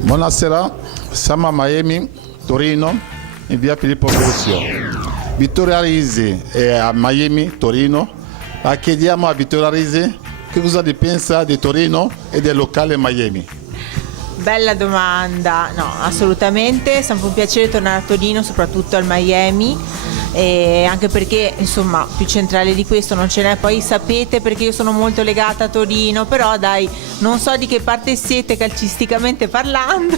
Buonasera, siamo a Miami, Torino, in via Filippo Curcio. Vittoria Risi è a Miami, Torino. Chiediamo a Vittoria Risi che cosa ne pensa di Torino e del locale Miami. Bella domanda, no, assolutamente, è sempre un piacere tornare a Torino, soprattutto al Miami, e anche perché insomma più centrale di questo non ce n'è. Poi sapete, perché io sono molto legata a Torino, però dai, non so di che parte siete calcisticamente parlando,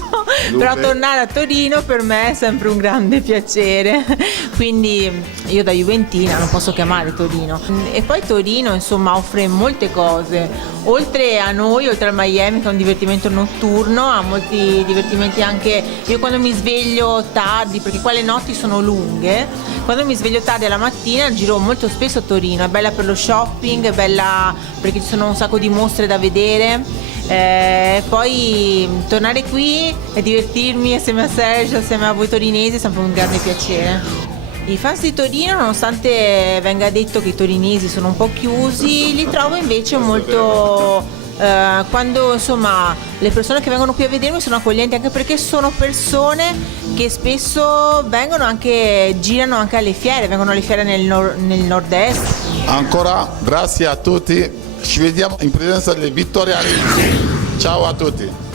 però tornare a Torino per me è sempre un grande piacere, quindi io da juventina non posso chiamare Torino. E poi Torino insomma offre molte cose, oltre a noi, oltre al Miami che è un divertimento notturno, ha molti divertimenti anche. Io quando mi sveglio tardi, perché qua le notti sono lunghe, quando mi sveglio tardi alla mattina giro molto spesso a Torino, è bella per lo shopping, è bella perché ci sono un sacco di mostre da vedere, poi tornare qui e divertirmi assieme a Sergio, assieme a voi torinesi è sempre un grande piacere. I fans di Torino, nonostante venga detto che i torinesi sono un po' chiusi, li trovo invece molto... quando insomma le persone che vengono qui a vedermi sono accoglienti, anche perché sono persone che spesso vengono anche, girano anche alle fiere, vengono alle fiere nel nord-est. Ancora grazie a tutti, ci vediamo in presenza di Vittoria Risi. Ciao a tutti.